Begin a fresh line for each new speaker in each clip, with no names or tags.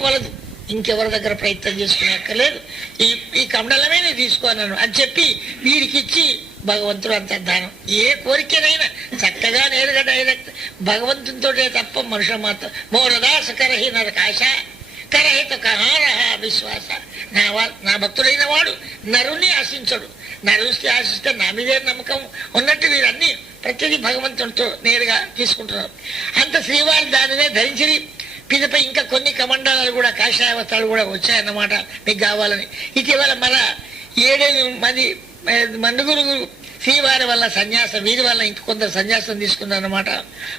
నీకు ఇంకెవరి దగ్గర ప్రయత్నం చేసుకునే అక్కర్లేదు. ఈ ఈ కమండలమే నేను తీసుకోనను అని చెప్పి వీరికి ఇచ్చి భగవంతుడు అంత దానం. ఏ కోరికనైనా చక్కగా నేరుగా డైరెక్ట్ భగవంతునితోటే తప్ప మనుషులు మాత్రం మోరదాస కరహి నరకాశ కరహిత కహారహ విశ్వాస నా నా భక్తుడైన వాడు నరుని ఆశించడు. నరుస్తే ఆశిస్తే నా మీదే నమ్మకం ఉన్నట్టు వీరన్నీ ప్రతిదీ భగవంతుడితో నేరుగా తీసుకుంటున్నారు. అంత శ్రీవారి దానినే ధరించి పిదపై ఇంకా కొన్ని కమండాలు కూడా కాషాయ వస్త్రాలు కూడా వచ్చాయన్నమాట మీకు కావాలని. ఇటీవల మన ఏడేడు మంది మందుగురు శ్రీవారి వల్ల సన్యాసం వీరి వల్ల ఇంక కొందరు సన్యాసం తీసుకున్నారన్నమాట.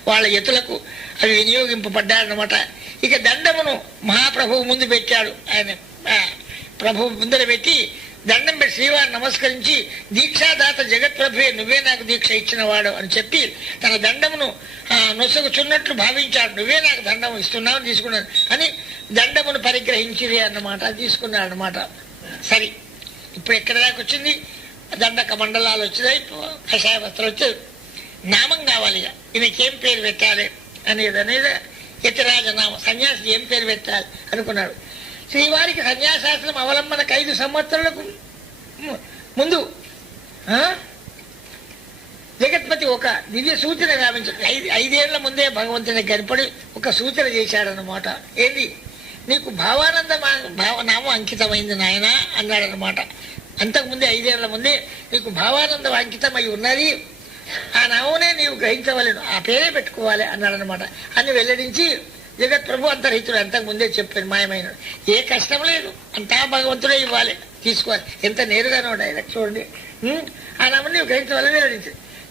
వాళ్ళ ఎతులకు అవి వినియోగింపబడ్డారన్నమాట. ఇక దండమును మహాప్రభువు ముందు పెట్టాడు. ఆయన ప్రభు ప్రభువు ముందర పెట్టి దండం పెట్టి శ్రీవారు నమస్కరించి దీక్షాదాత జగత్ప్రభువే నువ్వే నాకు దీక్ష ఇచ్చినవాడు అని చెప్పి తన దండమును ఆ, నొసగుచున్నట్లు భావించాడు. నువ్వే నాకు దండం ఇస్తున్నావు తీసుకున్నాను అని దండమును పరిగ్రహించిరి అన్నమాట. తీసుకున్నాడు అన్నమాట. సరే ఇప్పుడు ఎక్కడ దాకా వచ్చింది? దండక మండలాలు వచ్చినాయి కషాయ వస్త్రాలు వచ్చాయి నామం కావాలి ఇక. ఈయనకేం పేరు పెట్టాలి అనేది అనేది యతిరాజ నామం. సన్యాసి ఏం పేరు పెట్టాలి అనుకున్నాడు. శ్రీవారికి సన్యాసాశ్రం అవలంబనకు ఐదు సంవత్సరాలకు ముందు జగత్పతి ఒక దివ్య సూచన గావించాడు ఐదు ఐదేళ్ళ ముందే భగవంతుని గడిపడి ఒక సూచన చేశాడనమాట ఏంది? నీకు భావానంద భావ భావనామం అంకితమైంది నాయన అన్నాడనమాట అంతకుముందే ఐదేళ్ళ ముందే నీకు భావానందం అంకితమై ఉన్నది ఆ నామనే నీవు గ్రహించవలను ఆ పేరే పెట్టుకోవాలి అన్నాడనమాట అని వెల్లడించి లేదా ప్రభు అంతర్హితుడు అంతకు ముందే చెప్పాను మాయమైన ఏ కష్టం లేదు అంతా భగవంతుడే ఇవ్వాలి. తీసుకోవాలి. ఎంత నేరుగానో డైరెక్ట్ చూడండి. ఆ నామని నీవు గ్రహించవాలని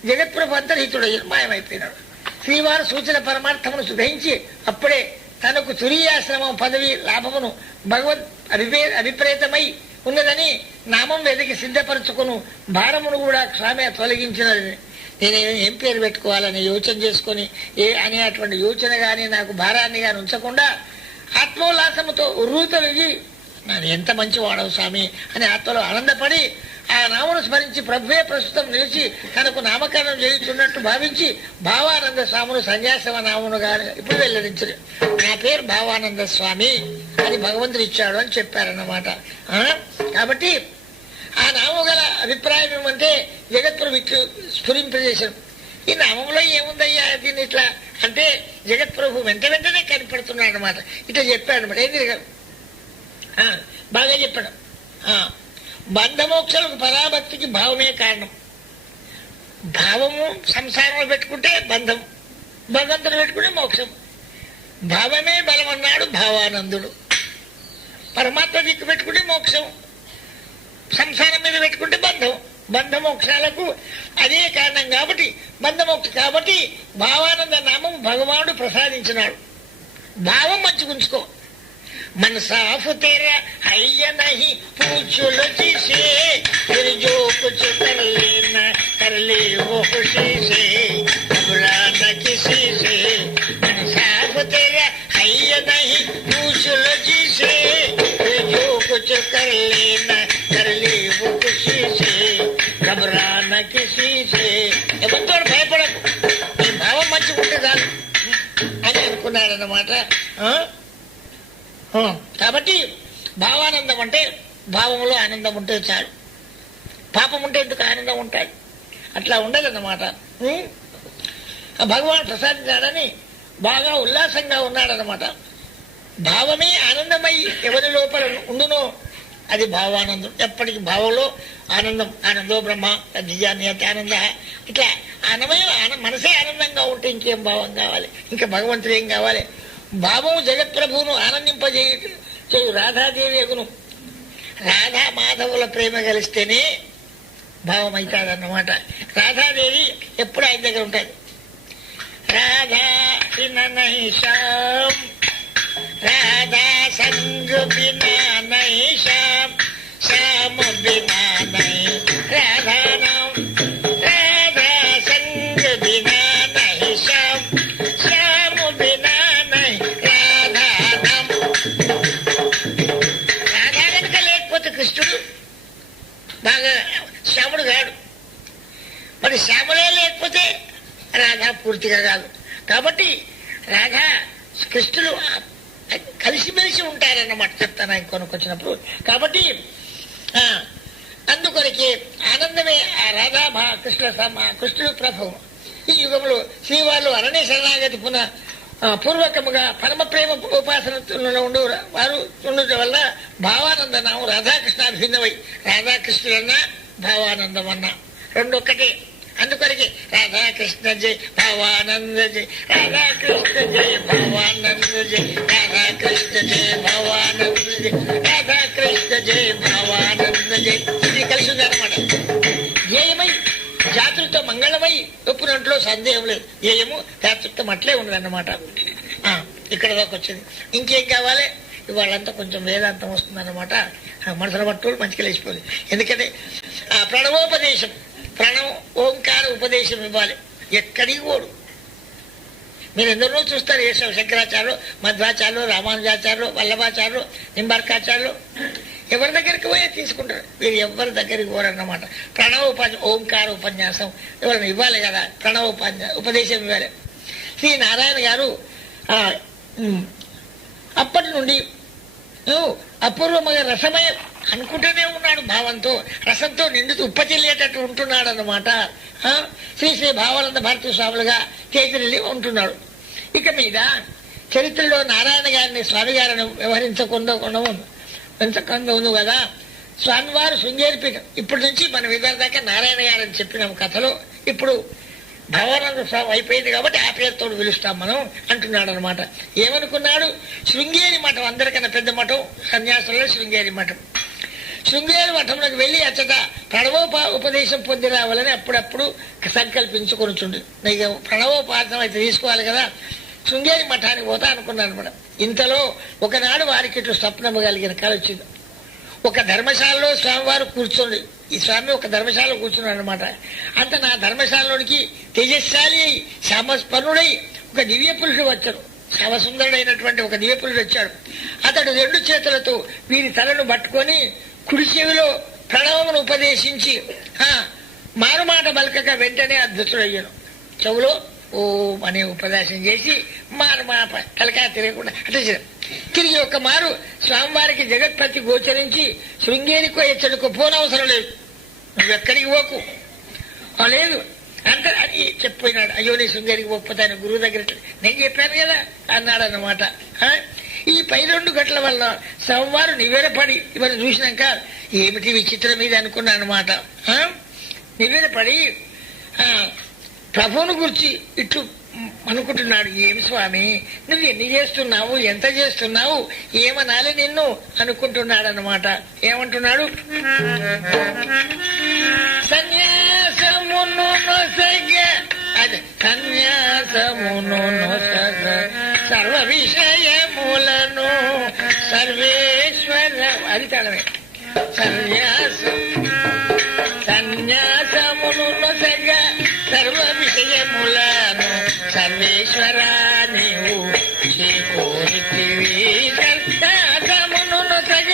జగత్ ప్రభు అంతర్హితుడు మాయమైపోయినాడు. శ్రీవారు సూచన పరమార్థమును సుగ్రహించి అప్పుడే తనకు తురియాశ్రమం పదవి లాభమును భగవత్ అభిపే అభిప్రేతమై ఉన్నదని నామం వెతికి సిద్ధపరచుకును భారమును కూడా స్వామి తొలగించినది నేను ఏం పేరు పెట్టుకోవాలని యోచన చేసుకొని ఏ అనేటువంటి యోచన కానీ నాకు భారాన్ని కానీ ఉంచకుండా ఆత్మోల్లాసముతో ఉర్రూతలిగి నేను ఎంత మంచి వాడవు స్వామి అని ఆత్మలో ఆనందపడి ఆ నామను స్మరించి ప్రభువే ప్రస్తుతం నిలిచి తనకు నామకరణం చేయుచున్నట్టు భావించి భావానంద స్వామును సన్యాసమ నామును గాని ఇప్పుడు వెల్లడించరు నా పేరు భావానంద స్వామి అని భగవంతుడు ఇచ్చాడు అని చెప్పారన్నమాట ఆ? కాబట్టి ఆ నామం గల అభిప్రాయం ఏమంటే జగత్ప్రభు ఇట్లు స్ఫురింపజేశారు. ఈ నామంలో ఏముందయ్యా దీన్ని ఇట్లా? అంటే జగత్ప్రభు వెంట వెంటనే కనిపెడుతున్నాడు అనమాట ఇట్లా చెప్పాడు అనమాట ఏం తిరగదు బాగా చెప్పాడు. బంధమోక్షలకు పరాభక్తికి భావమే కారణం. భావము సంసారంలో పెట్టుకుంటే బంధం భగవంతుడు పెట్టుకుంటే మోక్షం. భావమే బలం అన్నాడు భావానందుడు. పరమాత్మ దిక్కు పెట్టుకుంటే మోక్షం. సంసారం మీద పెట్టుకుంటే బంధం. బంధమోక్షాలకు అదే కారణం కాబట్టి బంధమోక్ష కాబట్టి భావానంద నామం భగవానుడు ప్రసాదించినాడు. భావం మంచిగుంచుకో మన సాఫ్ తెర అయ్య నహి పూచులు చేసే తిరిగి కర్లే ఓ చేసే అనుకున్నాడన్నమాట కాబట్టి భావానందం అంటే భావంలో ఆనందం ఉంటే చాలు. పాపం ఉంటే ఎందుకు ఆనందం ఉంటాడు అట్లా ఉండదన్నమాట. ఆ భగవాన్ ప్రసాదించాడని బాగా ఉల్లాసంగా ఉన్నాడనమాట భావమే ఆనందమై ఎవరి లోపల ఉండునో అది భావానందం. ఎప్పటికి భావంలో ఆనందం. ఆనందో బ్రహ్మ దిజాన్యత ఆనంద. ఇట్లా ఆనమయం ఆన మనసే ఆనందంగా ఉంటే ఇంకేం భావం కావాలి? ఇంకా భగవంతుడు ఏం కావాలి? భావం జగత్ప్రభువును ఆనందింపజేయ చేయు రాధాదేవి అగును. రాధా మాధవుల ప్రేమ కలిస్తేనే భావం అవుతాడన్నమాట రాధాదేవి ఎప్పుడు ఆయన దగ్గర ఉంటుంది? రాధా రాధా సంగ బినా శ్యామ్ శ్యామ్ రాధా నామ్ శ్యామ్ రాధా కనుక లేకపోతే కృష్ణుడు బాగా శ్యాముడు కాడు. మరి లేకపోతే రాధా పూర్తిగా కాదు. కాబట్టి రాధా కృష్ణులు కలిసిమెలిసి ఉంటారన్నమాట చెప్తాను ఆయన కొనుక్కొచ్చినప్పుడు. కాబట్టి ఆ, అందుకొరకే ఆనందమే ఆ రాధా భా కృష్ణ సమ కృష్ణుడు ప్రభవం ఈ యుగంలో శ్రీవారు అరణ్య శరణాగతి పునః పూర్వకముగా పరమ ప్రేమ ఉపాసనలో ఉండు వారు ఉండటం వల్ల భావానందనాము రాధాకృష్ణ భిన్నమై రాధాకృష్ణులన్నా భావానందం అన్నా అందుకొరికి రాధాకృష్ణ జై భవానంద జై రాధాకృష్ణ జై భవానంద జై రాధాకృష్ణ జై భవానంద జై రాధాకృష్ణ జై భవానంద జై ఇది కలిసి ఉందన్నమాట ధ్యేయమై జాతులతో మంగళమై ఒప్పునంట్లో సందేహం లేదు. ధ్యేయము జాతృత్వం అట్లే ఉన్నదన్నమాట ఆ, ఇక్కడ దాకా వచ్చింది. ఇంకేం కావాలి? ఇవాళంతా కొంచెం వేదాంతం వస్తుందన్నమాట. ఆ, మనసులో పట్టుకోవాలి మంచిగా లేచిపోయింది ఎందుకంటే ఆ ప్రణవోపదేశం ప్రణవ ఓంకార ఉపదేశం ఇవ్వాలి. ఎక్కడికి పోడు? మీరు ఎందరో చూస్తారు? ఏ శంకరాచార్యులు మధ్వాచార్యులు రామానుజాచార్యులు వల్లభాచార్యులు నింబార్కాచార్యులు? ఎవరి దగ్గరికి పోయే తీసుకుంటారు? మీరు ఎవరి దగ్గరికి పోరన్నమాట. ప్రణవ ఉప ఓంకార ఉపన్యాసం ఎవరైనా ఇవ్వాలి కదా? ప్రణవ ఉపన్యా ఉపదేశం ఇవ్వాలి. శ్రీ నారాయణ గారు అప్పటి నుండి అపూర్వమైన రసమయం అనుకుంటూనే ఉన్నాడు భావంతో రసంతో నిండుతూ ఉప్పచెల్లేటట్టు ఉంటున్నాడు అనమాట శ్రీ శ్రీ భావానంద భారతీ స్వాములుగా చేతిరెళ్ళి ఉంటున్నాడు. ఇక మీద చరిత్రలో నారాయణ గారిని స్వామి గారిని వ్యవహరించకుండా ఉండవు. కదా? స్వామివారు శృంగేరి పీఠం. ఇప్పటి నుంచి మనం ఇద్దరి దాకా నారాయణ గారు అని చెప్పినాం కథలో ఇప్పుడు భవానంద స్వామి అయిపోయింది కాబట్టి ఆ పేరుతో పిలుస్తాం మనం అంటున్నాడు అనమాట ఏమనుకున్నాడు? శృంగేరి మఠం అందరికన్నా పెద్ద మఠం సన్యాసంలో శృంగేరి మఠం. శృంగేరి మఠంలోకి వెళ్ళి అచ్చట ప్రణవోప ఉపదేశం పొంది రావాలని అప్పుడప్పుడు సంకల్పించుకొనుచుండి. నీకు ప్రణవోపాసనం అయితే తీసుకోవాలి కదా. శృంగేరి మఠానికి పోతా అనుకున్నాను అనమాట ఇంతలో ఒకనాడు వారికి ఇట్లు స్వప్నము కలిగిన కళ వచ్చింది. ఒక ధర్మశాలలో స్వామివారు కూర్చోండి ఈ స్వామి ఒక ధర్మశాలలో కూర్చున్నాడు అనమాట అంత నా ధర్మశాలలోనికి తేజస్శాలి అయి శ్యామస్పర్ణుడై ఒక దివ్య పురుషుడు వచ్చాడు. శ్యామసుందరుడైనటువంటి ఒక దివ్య పురుషుడు వచ్చాడు. అతడు రెండు చేతులతో వీరి తలను పట్టుకొని కుడిచెవిలో ప్రణవమును ఉపదేశించి మారుమాట బలకక వెంటనే అద్భుతుడయ్యాను. చెవులో ఓం అనే ఉపదేశం చేసి మారు మా తలకాయ తిరగకుండా అంటే తిరిగి ఒక మారు స్వామివారికి జగత్పతి గోచరించి శృంగేరికో ఎచ్చడికో పోనవసరం లేదు. నువ్వు ఎక్కడికి పోకు. లేదు అంత అని చెప్పినాడు. అయ్యో నీ శృంగేరికి పోకపోతే ఆయన గురువు దగ్గర నేను చెప్పాను కదా అన్నాడు అన్నమాట ఆ? ఈ పై రెండు గట్ల వల్ల సోమవారం నివేరపడి ఇవన్నీ చూసినాక ఏమిటి విచిత్రం ఇది అనుకున్నాను అనమాట నివేరపడి ప్రభువును గురించి ఇట్లు అనుకుంటున్నాడు. ఏమి స్వామి? నువ్వు ఎన్ని చేస్తున్నావు? ఎంత చేస్తున్నావు? ఏమనాలి నిన్ను? అనుకుంటున్నాడు అనమాట ఏమంటున్నాడు? సన్యాసమును అదే సన్యాసమును సర్వ విషయములను సర్వేశ్వర అది తడమే సన్యాసం. సన్యాసమును సగ సర్వ విషయములను సర్వేశ్వర నీవు. చేకూరితివి సన్యాసమును నొసగ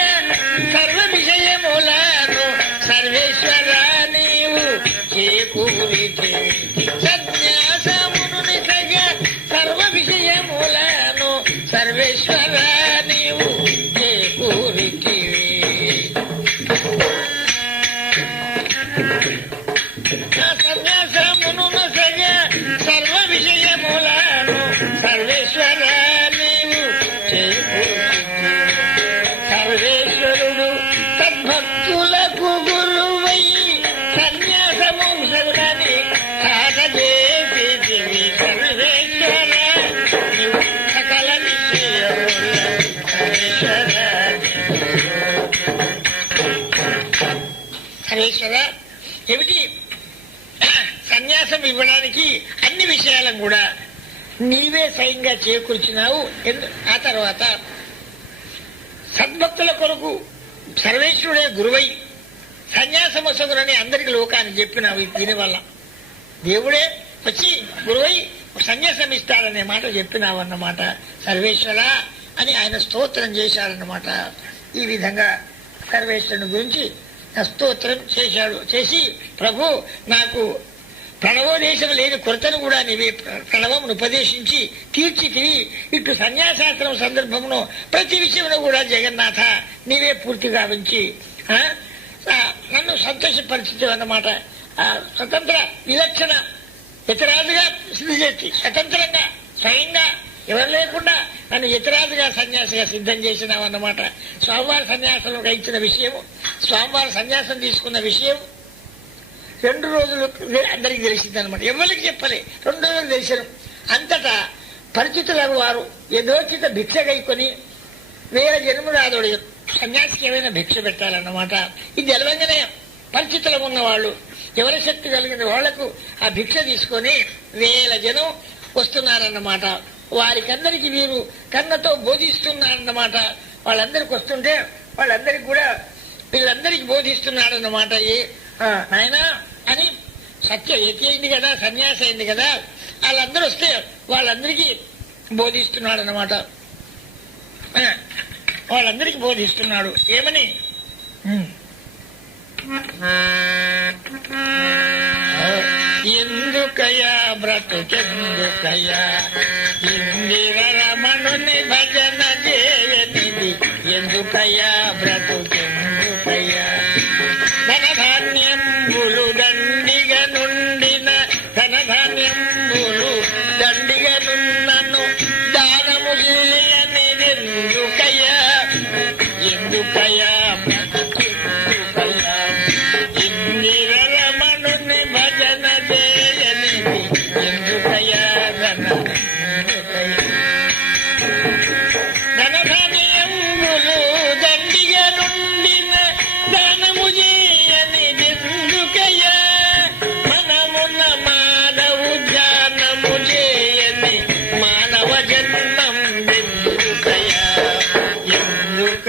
సర్వ విషయములను సర్వేశ్వర నీవు. చేకూరితివి నీవే స్వయంగా చేకూర్చినావు. ఆ తర్వాత సద్భక్తుల కొరకు సర్వేశ్వరుడే గురువై సన్యాసమసగునని అందరికి లోకాన్ని చెప్పినావు ఇది దీనివల్ల దేవుడే వచ్చి గురువై సన్యాసం ఇస్తాడనే మాట చెప్పినావు అన్నమాట. సర్వేశ్వర అని ఆయన స్తోత్రం చేశాడన్నమాట. ఈ విధంగా సర్వేశ్వరుని గురించి స్తోత్రం చేశాడు చేసి ప్రభు నాకు ప్రణవోదేశం లేని కొరతను కూడా నీవే ప్రణవమును ఉపదేశించి తీర్చితివి. ఇటు సన్యాసాస్త్రం సందర్భమును ప్రతి విషయంలో కూడా జగన్నాథ నీవే పూర్తిగా ఉంచి నన్ను సంతోషపరిచింది అన్నమాట. స్వతంత్ర విలక్షణ ఇతరాదుగా సిద్ధి చేసి స్వతంత్రంగా స్వయంగా ఎవరు లేకుండా నన్ను ఇతరాదుగా సన్యాసిగా సిద్ధం చేసినావు అన్నమాట. స్వామివారి సన్యాసంలో ఇచ్చిన విషయము స్వామివారి సన్యాసం తీసుకున్న విషయం రెండు రోజులు అందరికి తెలిసింది అనమాట ఎవరికి చెప్పలే? రెండు రోజులు తెలిసారు. అంతటా పరిచితులకు వారు యథోచిత భిక్ష గైకొని వేల జన్మరాదుడు సన్యాసికి ఏమైనా భిక్ష పెట్టాలన్నమాట. ఇది తెలవంగానే పరిచితులు ఉన్నవాళ్ళు ఎవరి శక్తి కలిగిన వాళ్ళకు ఆ భిక్ష తీసుకొని వేల జనం వస్తున్నారన్నమాట. వారికందరికి వీరు కన్నతో బోధిస్తున్నారన్నమాట. వాళ్ళందరికి వస్తుంటే వాళ్ళందరికి కూడా వీళ్ళందరికి బోధిస్తున్నారన్నమాట. ఏ నాయనా అని సత్య ఎత్తి అయింది కదా సన్యాసి అయింది కదా వాళ్ళందరూ వస్తే వాళ్ళందరికీ బోధిస్తున్నాడు అనమాట వాళ్ళందరికీ బోధిస్తున్నాడు. ఏమని? ఎందుకయ్యా బ్రతుకెందుకయ్యా? ఇందిర రమణుని భజ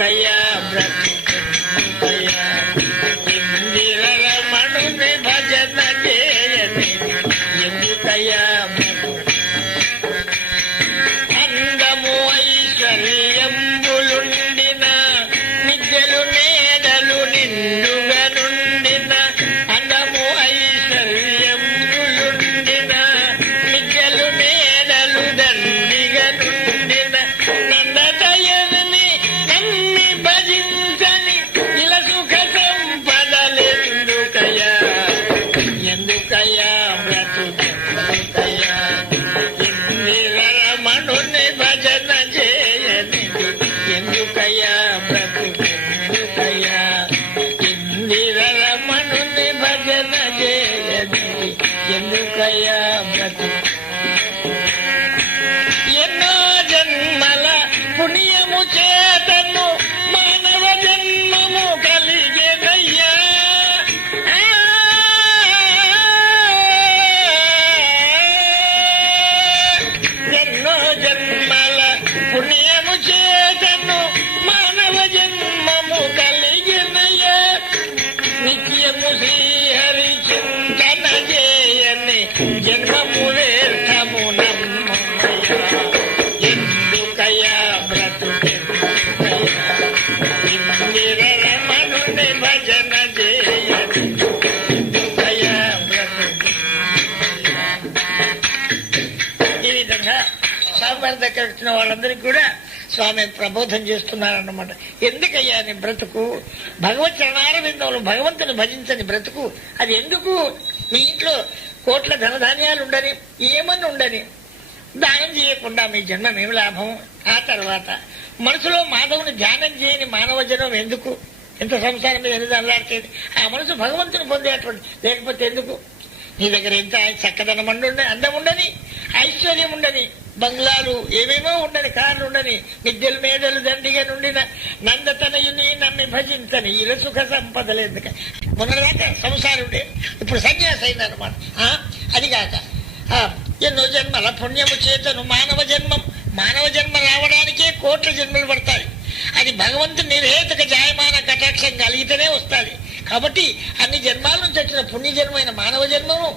ఎందుకయ్యా ఎందుకయ్యా బ్రతు దగ్గర వచ్చిన వాళ్ళందరికీ కూడా స్వామి ప్రబోధం చేస్తున్నారన్నమాట. ఎందుకయ్యా నీ బ్రతుకు? భగవత్ చరణారవిందంలో భగవంతుని భజించని బ్రతుకు. అది ఎందుకు? మీ ఇంట్లో కోట్ల ధనధాన్యాలు ఉండని ఏమని ఉండని. దానం చేయకుండా మీ జన్మమేమి లాభం? ఆ తర్వాత మనసులో మాధవుని ధ్యానం చేయని మానవ జనం ఎందుకు? ఎంత సంసారం మీద ఎన్ని అల్లాడుతుంది ఆ మనసు భగవంతుని పొందేటువంటి లేకపోతే ఎందుకు? నీ దగ్గర ఎంత చక్కదనం ఉండి అందం ఉండని ఐశ్వర్యం ఉండని బంగ్లాలు ఏమేమో ఉండని కార్లు ఉండని మిద్దెలు మేడలు దండిగా నుండిన నందతనయుని నమ్మి భజించని ఇలా సుఖ సంపదలు ఎందుక మొన్నదాకా సంసారుడే ఇప్పుడు సన్యాసి అయిందనమాట అది కాక ఆ, ఎన్నో జన్మల పుణ్యము చేతను మానవ జన్మం మానవ జన్మ రావడానికే కోట్ల జన్మలు పడతాయి. అది భగవంతుని నిర్హేతుక జాయమాన కటాక్షం కలిగితేనే వస్తుంది కాబట్టి అన్ని జన్మాల నుంచి వచ్చిన పుణ్య జన్మైన మానవ జన్మము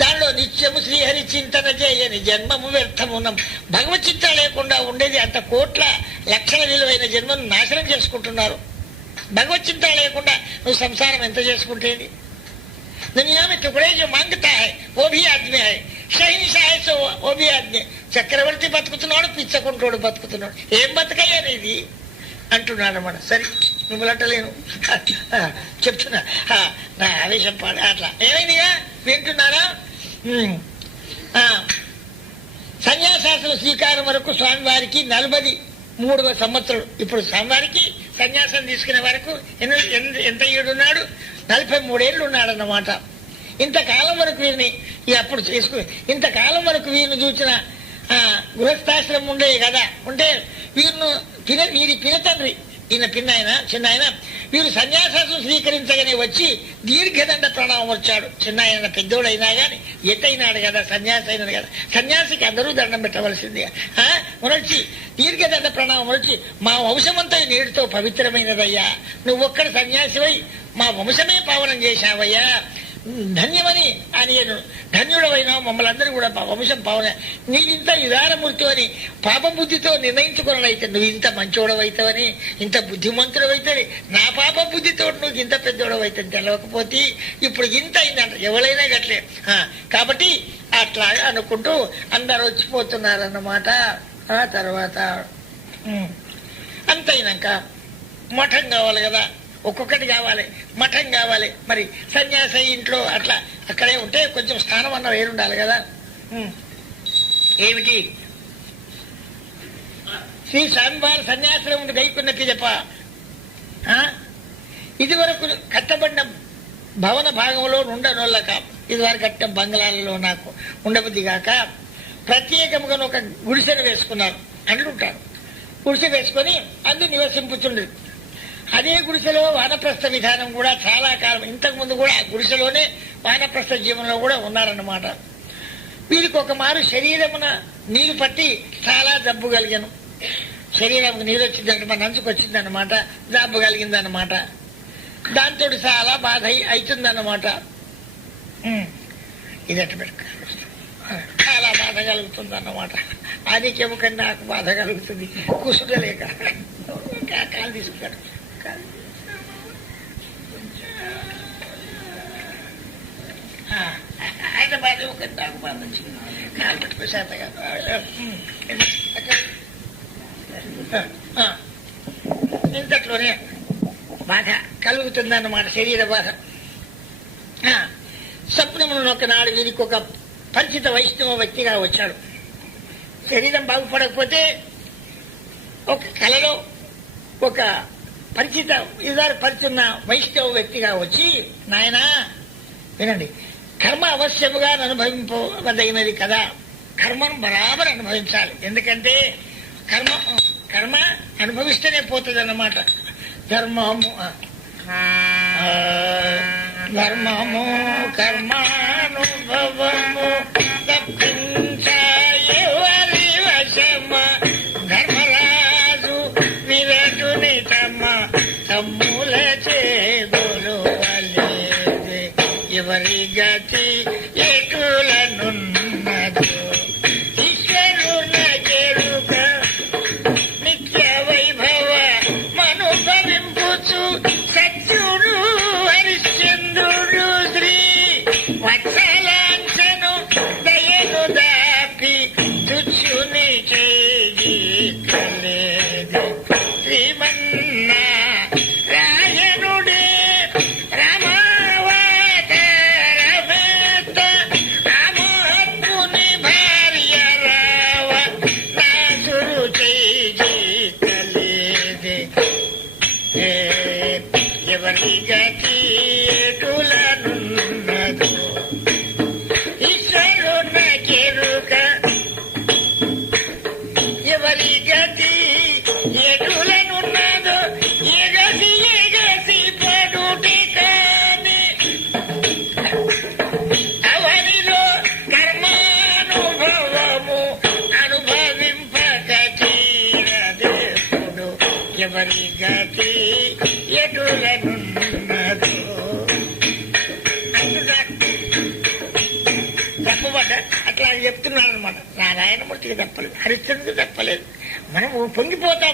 దానిలో నిత్యము శ్రీహరి చింతన చేయని జన్మము వ్యర్థమునం భగవత్ చింతన లేకుండా ఉండేది అంత కోట్ల లక్షల విలువైన జన్మను నాశనం చేసుకుంటున్నారు భగవత్ చింతన లేకుండా నువ్వు సంసారం ఎంత చేసుకుంటేది दुनिया में टुकड़े जो मांगता है वो भी आदमी है షహిన్షా है సో वो भी आदमी చక్రవర్తి బతుకుతున్నాడు పిచ్చకుంటోడు బతుకుతున్నాడు ఏం బతకయ్యా ఇది అంటున్నాడు అన్నమాట సరే నువ్వు అంటలేను చెప్తున్నా. ఆ, నా ఆవేశం పాడు. అట్లా. ఏమైందిగా? వింటున్నారా? ఆ, సన్యాసాసన స్వీకారం వరకు స్వామివారికి నలభై మూడవ సంవత్సరం. ఇప్పుడు స్వామివారికి సన్యాసం తీసుకునే వరకు ఎంత ఏడున్నాడు? నలభై మూడేళ్ళు ఉన్నాడన్నమాట ఇంతకాలం వరకు వీరిని అప్పుడు చేసుకుని ఇంతకాలం వరకు వీరిని చూసిన ఆ, గృహస్థాశ్రమం ఉండే కదా. ఉంటే వీరిను పిన వీరి పినతండ్రి ఈయన పిన్న ఆయన చిన్న ఆయన వీరు సన్యాసాసం స్వీకరించగానే వచ్చి దీర్ఘదండ ప్రణామం వచ్చాడు. చిన్న ఆయన పెద్దోడు అయినా గాని ఎత్తైనాడు కదా సన్యాసి అయినాడు కదా. సన్యాసికి అందరూ దండం పెట్టవలసిందే. ఆ? దీర్ఘదండ ప్రణామం వచ్చి మా వంశమంతా నేడుతో పవిత్రమైనదయ్యా. నువ్వొక్కడ సన్యాసివై మా వంశమే పావనం చేశావయ్యా. ధన్యమని అనియను ధన్యుడవైన మమ్మల్ని అందరూ కూడా వంశం పావన. నీ యుధారమూర్తి అని పాపబుద్ధితో నిర్ణయించుకున్నైతే నువ్వు ఇంత మంచోడవైతావని ఇంత బుద్ధిమంతుడవైతే నా పాప బుద్ధితో నువ్వు ఇంత పెద్దోడవైతే తెలవకపోతే ఇప్పుడు ఇంత అయిందంట. ఎవరైనా గట్లే. కాబట్టి అట్లా అనుకుంటూ అందరు వచ్చిపోతున్నారన్నమాట. ఆ తర్వాత అంతైనాక మఠం కావాలి కదా. ఒక్కొక్కటి కావాలి మఠం కావాలి. మరి సన్యాస ఇంట్లో అట్లా అక్కడే ఉంటే కొంచెం స్థానం అన్న వేరుండాలి కదా. ఏమిటి? శ్రీ స్వామివారి సన్యాసం ఉండి గైకున్నట్టు చెప్ప. ఆ? ఇది వరకు కట్టబడిన భవన భాగంలో ఉండనోళ్ళక ఇది వారు కట్టిన బంగ్లాలలో నాకు ఉండబుద్ధి కాక ప్రత్యేకముగా ఒక గుడిసెను వేసుకున్నారు. అంటుంటారు. గుడిసె వేసుకొని అందు నివసింపుతుండేది అదే గుడిసెలో వానప్రస్థ విధానం కూడా చాలా కాలం ఇంతకు ముందు కూడా ఆ గుడిసెలోనే వానప్రస్థ జీవనంలో కూడా ఉన్నారన్నమాట. వీరికి ఒక మారు శరీరమున నీరు పట్టి చాలా జబ్బు కలిగాను. శరీరం నీరు వచ్చిందంటే మన నంచుకు వచ్చిందన్నమాట జబ్బు కలిగిందన్నమాట. దాంతో చాలా బాధ అవుతుందన్నమాట ఉమ్. చాలా బాధ కలుగుతుంది అన్నమాట అది కన్నా నాకు బాధ కలుగుతుంది. కుసుగలేక కాలు తీసుకుంటాడు కాలు. ఆయన ఒక నాకు బాధ వచ్చింది. కాలు పెట్టుకో శాతగా ఇంతట్లోనే బాధ కలుగుతుందన్నమాట శరీర బాధ. స్వప్నములను ఒకనాడు వీరికి ఒక పరిచిత వైష్ణవ వ్యక్తిగా వచ్చాడు. శరీరం బాగుపడకపోతే ఒక కలలో ఒక పరిచిత ఇదారు పరిచున్న వైష్ణవ వ్యక్తిగా వచ్చి నాయనా వినండి కర్మ అవశ్యముగా అనుభవింపదగినది కదా. కర్మను బరాబర్ అనుభవించాలి. ఎందుకంటే కర్మ కర్మ అనుభవిస్తేనే పోతుంది అన్నమాట ధర్మము ధర్మము కర్మానుభవము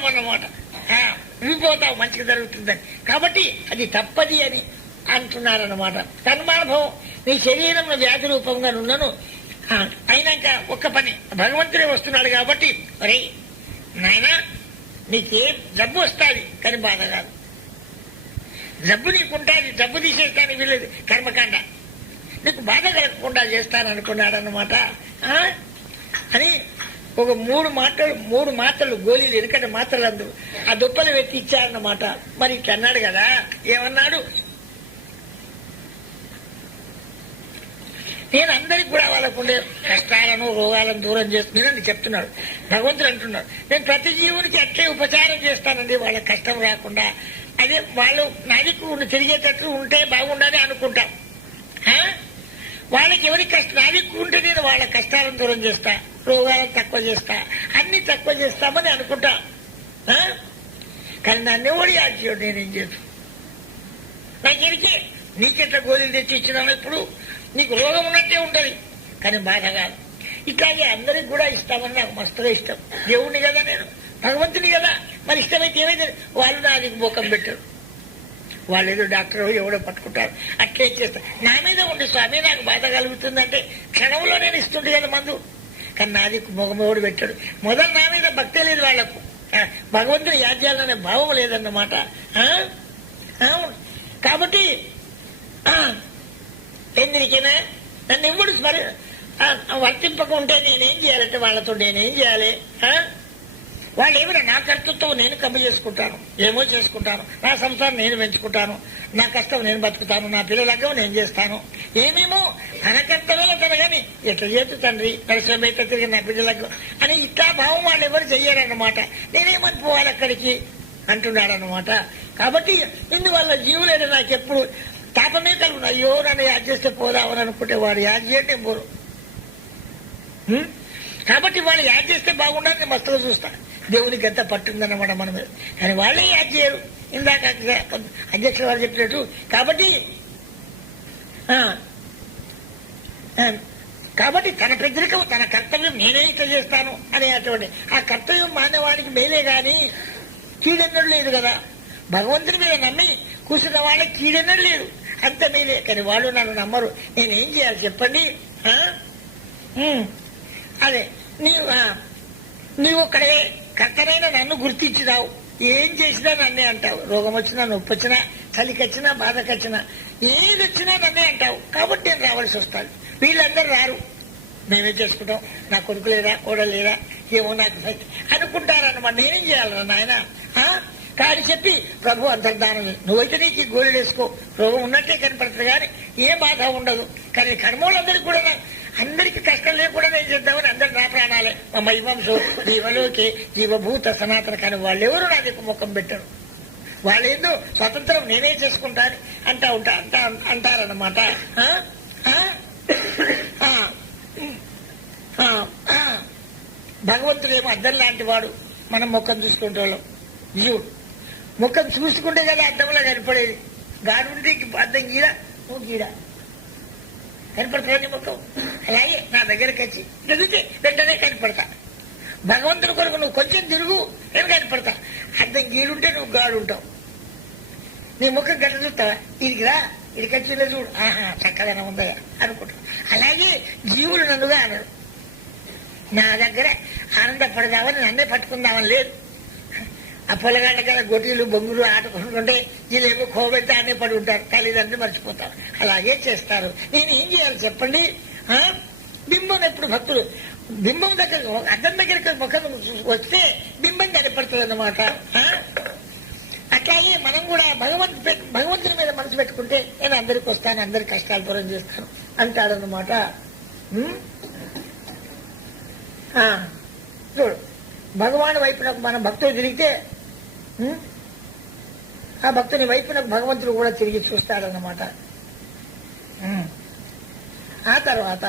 అన్నమాట ఆ, మంచిగా జరుగుతుందని. కాబట్టి అది తప్పది అని అంటున్నారన్నమాట. కర్మానుభవం నీ శరీరంలో వ్యాధి రూపంగా ఉన్నను అయినాక ఒక్క పని భగవంతుడే వస్తున్నాడు కాబట్టి రే నాయన నీకేం జబ్బు వస్తుంది కానీ బాధ కాదు. జబ్బు నీకుంటుంది జబ్బు తీసేస్తాను వీళ్ళది కర్మకాండ. నీకు బాధ కలగకుండా చేస్తాను అనుకున్నాడు అనమాట అని ఒక మూడు మాటలు మూడు మాటలు గోళీలు ఎందుకంటే మాత్రలు అందు ఆ దుప్పలు పెట్టి ఇచ్చారన్నమాట. మరి ఇట్లా అన్నాడు కదా ఏమన్నాడు? నేను అందరికి కూడా వాళ్ళకు ఉండే కష్టాలను రోగాలను దూరం చేస్తున్నానని చెప్తున్నాడు. భగవంతుడు అంటున్నాడు. నేను ప్రతి జీవునికి అట్లే ఉపచారం చేస్తానండి వాళ్ళ కష్టం రాకుండా. అదే వాళ్ళు నాదికు తిరిగేటట్లు ఉంటే బాగుండని అనుకుంటాం. వాళ్ళకి ఎవరి కష్టం? నాదికు ఉంటే నేను వాళ్ళ కష్టాలను దూరం చేస్తాను రోగాలు తక్కువ చేస్తా. అన్ని తక్కువ చేస్తామని అనుకుంటా. కానీ నన్ను ఎవడు యాడ్ చేయడు నేనేం చేస్తాను నాకెరికే నీకెట్లా గోళీలు తెచ్చి ఇచ్చినాను ఇప్పుడు? నీకు రోగం ఉన్నట్టే ఉంటుంది. కానీ బాధ కాదు. ఇట్లాగే అందరికి కూడా ఇస్తామని నాకు మస్తుగా ఇష్టం. దేవుణ్ణి కదా నేను. భగవంతుని కదా. మరి ఇష్టమైతే ఏమైతే? వాళ్ళు నాది ముఖం పెట్టారు. వాళ్ళు ఏదో డాక్టర్ ఎవడో పట్టుకుంటారు. అట్లే చేస్తారు నా మీద ఉండి స్వామి నాకు బాధ కలుగుతుందంటే క్షణంలో నేను ఇస్తుంది కదా మందు. కానీ నాది ముఖం పెట్టాడు. మొదలు నా మీద భక్తే లేదు వాళ్ళకు. భగవంతుడు భగవంతుని యాజ్యాలనే భావం లేదన్నమాట. అవును కాబట్టి ఎందుకైనా నన్ను ఎప్పుడు స్మరి వర్తింపకుంటే నేనేం చేయాలంటే వాళ్ళతో నేనేం చేయాలి? ఆ? వాళ్ళు ఏమైనా నా కర్తృత్వం నేను కమ్మి చేసుకుంటాను? ఏమో చేసుకుంటాను. నా సంసారం నేను పెంచుకుంటాను. నా కష్టం నేను బతుకుతాను. నా పిల్లలకు నేను చేస్తాను. ఏమేమో? తన కర్తవ్యాలు తన కానీ ఎట్లా చేతు తండ్రి? పరిశ్రమ తిరిగి నా పిల్లలకు అని ఇట్లా భావం వాళ్ళు ఎవరు చెయ్యారన్నమాట. నేనేమని పోవాలి అక్కడికి? అంటున్నాడనమాట కాబట్టి ఇందువల్ల జీవులైన నాకు ఎప్పుడు తాపమే కలుగును అయ్యో నన్ను యాద్ చేస్తే పోదామని అనుకుంటే వాడు యాద్ చేయటం పోరు. కాబట్టి వాళ్ళు యాద్ చేస్తే బాగుండాలని మస్తుగా చూస్తాను దేవునికి ఎంత పట్టుందన్నమాట మనం కానీ వాళ్ళే యాద్ చేయరు. ఇందాక అధ్యక్షుల వారు చెప్పినట్టు. కాబట్టి ఆ, కాబట్టి తన ప్రజలకు తన కర్తవ్యం నేనే ఇట్లా చేస్తాను అనేటువంటి ఆ కర్తవ్యం మానవానికి మేలే కానీ కీడెన్నడు లేదు కదా. భగవంతుని మీద నమ్మి కూర్చున్న వాళ్ళకి కీడెన్నడు లేదు. అంత మేలే. కానీ వాళ్ళు నన్ను నమ్మరు. నేనేం చేయాలి చెప్పండి? ఆ? అదే నీవు నీవు ఒక్కడే కర్తనైన నన్ను గుర్తించినావు. ఏం చేసినా నన్నే అంటావు. రోగం వచ్చినా నొప్పి వచ్చినా చలికి వచ్చినా ఏది వచ్చినా నన్నే అంటావు. కాబట్టి నేను రావాల్సి వస్తాను. వీళ్ళందరూ రారు. మేమే చేసుకుంటాం. నా కొడుకు లేదా కోడలు లేదా ఏమో నాకు సరి- అనుకుంటారన్నమాట. నేనేం చేయాలరా నాయన? కాడి చెప్పి ప్రభు అంతర్ధానం నువ్వైతే నీకు ఈ గోళీలు వేసుకో. రోగం ఉన్నట్టే కనపడుతుంది కానీ ఏ బాధ ఉండదు. కానీ కర్మలందరికీ కూడా అందరికి కష్టం లేకుండా నేను చేద్దామని అందరు నా ప్రాణాలే. మా మైవంశం జీవలోకి జీవభూత సనాతన కానీ వాళ్ళు ఎవరు నా దిక్కు ముఖం పెట్టరు. వాళ్ళు ఏందో స్వతంత్రం నేనే చేసుకుంటాను అంటా ఉంటా అంటా అంటారన్నమాట. ఆ? భగవంతుడేమో అద్దం లాంటి వాడు. మనం ముఖం చూసుకుంటే వాళ్ళం. జీవుడు. ముఖం చూసుకుంటే కదా అద్దంలో కనపడేది. గాడి ఉంటే అద్దం గీడ నువ్వు గీడ. కనపడుతుంది ముఖం అలాగే నా దగ్గరకి వచ్చి తిరిగితే వెంటనే కనపడతా. భగవంతుని కొరకు నువ్వు కొంచెం తిరుగు నేను కనపడతా. అర్థం గీడుంటే నువ్వు గాడు ఉంటావు నీ ముఖం గట్ట చూస్తావా? ఇదిగిరా ఇదికి వచ్చిందో చూడు. ఆహా చక్కదనం ఉందయా అనుకుంటా. అలాగే జీవులు నన్నుగా అన్నాడు నా దగ్గర ఆనందపడదామని నన్నే పట్టుకుందామని లేదు. ఆ పొలగాళ్ళ కదా గొటీలు బొంగులు ఆటకుంటుంటే వీళ్ళేమో కోబెడితే అన్నీ పడి ఉంటారు. తల్లిదండ్రులు మర్చిపోతారు. అలాగే చేస్తారు. నేను ఏం చేయాలి చెప్పండి? ఆ? బింబం ఎప్పుడు భక్తులు? బింబం దగ్గర అద్దం దగ్గరికి ముఖం వస్తే బింబం కనపడుతుంది అన్నమాట అట్లాగే మనం కూడా భగవంతు భగవంతుని మీద మనసు పెట్టుకుంటే నేను అందరికి వస్తాను అందరి కష్టాలు దూరం చేస్తాను అంటాడన్నమాట. ఆ, చూడు భగవాన్ వైపునకు మన భక్తులు తిరిగితే ఆ భక్తుని వైపున భగవంతుడు కూడా తిరిగి చూస్తాడన్నమాట. ఆ తర్వాత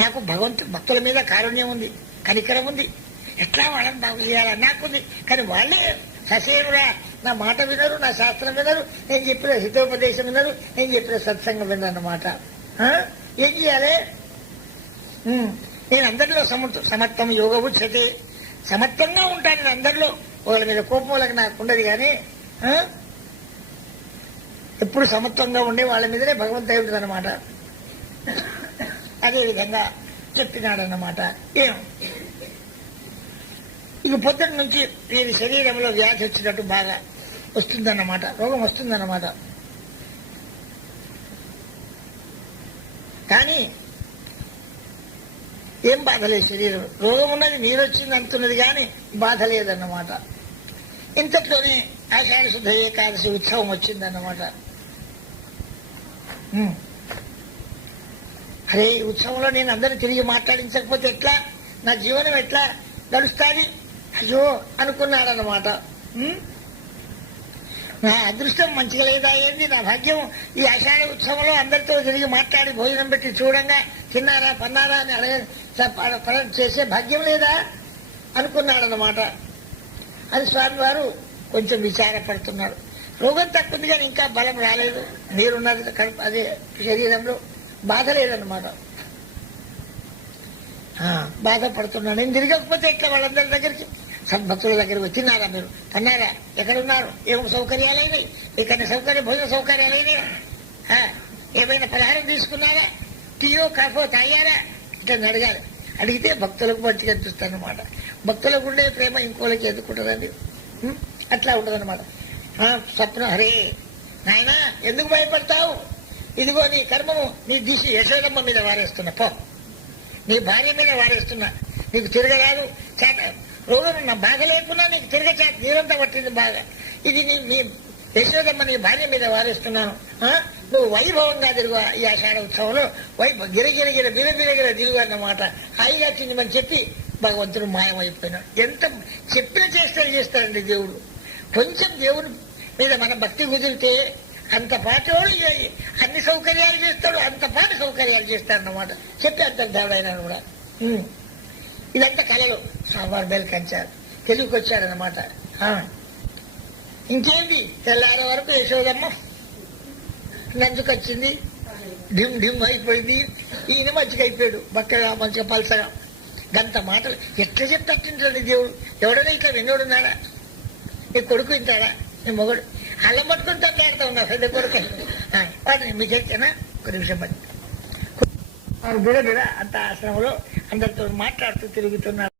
నాకు భగవంతు భక్తుల మీద కారుణ్యం ఉంది కనికరం ఉంది. ఎట్లా వాళ్ళని బాగు చేయాలని నాకుంది. కానీ వాళ్ళే ససేనురా. నా మాట వినరు నా శాస్త్రం వినరు. నేను చెప్పిన హితోపదేశం వినరు. నేను చెప్పిన సత్సంగం వినరు అన్నమాట ఏం చేయాలి? నేను అందరిలో సమర్థ సమర్థం యోగ ఉచ్యతే. సమర్థంగా ఉంటాను నేను అందరిలో. ఒకళ్ళ మీద కోపం వాళ్ళకి నాకు ఉండదు కానీ ఎప్పుడు సమత్వంగా ఉండే వాళ్ళ మీదనే భగవంతుడు ఉంటుంది అనమాట అదేవిధంగా చెప్పినాడన్నమాట. ఏం? ఇక పొద్దున్న నుంచి వీరి శరీరంలో వ్యాధి వచ్చినట్టు బాగా వస్తుందన్నమాట. రోగం వస్తుందన్నమాట. కానీ ఏం బాధ లేదు శరీరం. రోగం ఉన్నది నీరు వచ్చింది అంటున్నది కానీ బాధ లేదన్నమాట. ఇంతట్లోనే ఆషాఢ శుద్ధ ఏకాదశి ఉత్సవం వచ్చిందన్నమాట. అరే ఈ ఉత్సవంలో నేను అందరిని తిరిగి మాట్లాడించకపోతే ఎట్లా? నా జీవనం ఎట్లా గడుస్తుంది అయ్యో అనుకున్నాడనమాట నా అదృష్టం మంచిగా లేదా ఏంది? నా భాగ్యం ఈ ఆషాఢ ఉత్సవంలో అందరితో తిరిగి మాట్లాడి భోజనం పెట్టి చూడంగా తిన్నారా పన్నారా అని అడగ పడ- చేసే భాగ్యం లేదా? అనుకున్నాడనమాట అది స్వామివారు కొంచెం విచారపడుతున్నారు. రోగం తక్కువ కానీ ఇంకా బలం రాలేదు. నీరున్నది కడుపు అదే శరీరంలో బాధ లేదనమాట ఆ, నేను తిరగకపోతే ఇట్లా వాళ్ళందరి దగ్గరికి? సద్భక్తుల దగ్గరికి వచ్చినారా మీరు? అన్నారా? ఎక్కడున్నారు? ఏం సౌకర్యాలైనవి ఇక్కడ సౌకర్య భోజన సౌకర్యాలైనవి ఏమైనా పలహారం తీసుకున్నారా? టీయో కాఫో తాగారా? ఇట్లా అడగాలి. అడిగితే భక్తులకు మంచిగా అనిపిస్తుంది అనమాట భక్తులకు ఉండే ప్రేమ ఇంకోళ్ళకి ఎందుకుంటుందండి? అట్లా ఉండదన్నమాట. ఆ, స్వప్న హరే నాయన ఎందుకు భయపడతావు? ఇదిగో నీ కర్మము నీ దిశి యశోదమ్మ మీద వారేస్తున్నా. పో. నీ భార్య మీద వారేస్తున్నా. నీకు తిరగరాదు. చేత రోజు నా బాధ లేకున్నా నీకు తిరగ చేత నీరంతా పట్టింది బాగా. ఇది నీ నీ యశోదమ్మ నీ భార్య మీద వారేస్తున్నాను. ఆ? నువ్వు వైభవంగా తిరుగు ఈ ఆషాఢ ఉత్సవంలో. వైభ గిరగిరగిర బిరగిరగిర తిరుగు అన్నమాట. హాయిగా తినమని చెప్పి భగవంతుడు మాయమైపోయినాడు. ఎంత చెప్పిన చేస్తారు చేస్తాడండి దేవుడు. కొంచెం దేవుడు మీద మన భక్తి కుదిరితే అంత పాటోడు అన్ని సౌకర్యాలు చేస్తాడు అంత పాటు సౌకర్యాలు చేస్తాడు అన్నమాట చెప్పి అంత దేవుడైనా కూడా. ఇదంతా కళలు. సాంబార్ బెల్ కంచారు. తెలుగుకి వచ్చాడనమాట ఆ. ఇంకేంటి తెల్లారి వరకు యశోదమ్మ నంజుకొచ్చింది ఢిమ్ ఢిమ్ అయిపోయింది. ఈయన మంచిగా అయిపోయాడు బక్కగా మంచిగా పలసగా. గంత మాటలు ఎట్లా చెప్తాంటాడు దేవుడు? ఎవడైనా ఇట్లా విన్నోడున్నాడా నీ కొడుకు ఇంటాడా నీ మొగడు? అల్లం పట్టుకుని తట్లాడుతూ ఉన్నావు? పెద్ద కొడుకు? వాటిని మీ మీకు ఎక్కేనా ఒక నిమిషం పని బిడ బిడ అంత ఆశ్రమంలో అందరితో మాట్లాడుతూ తిరుగుతున్నారు.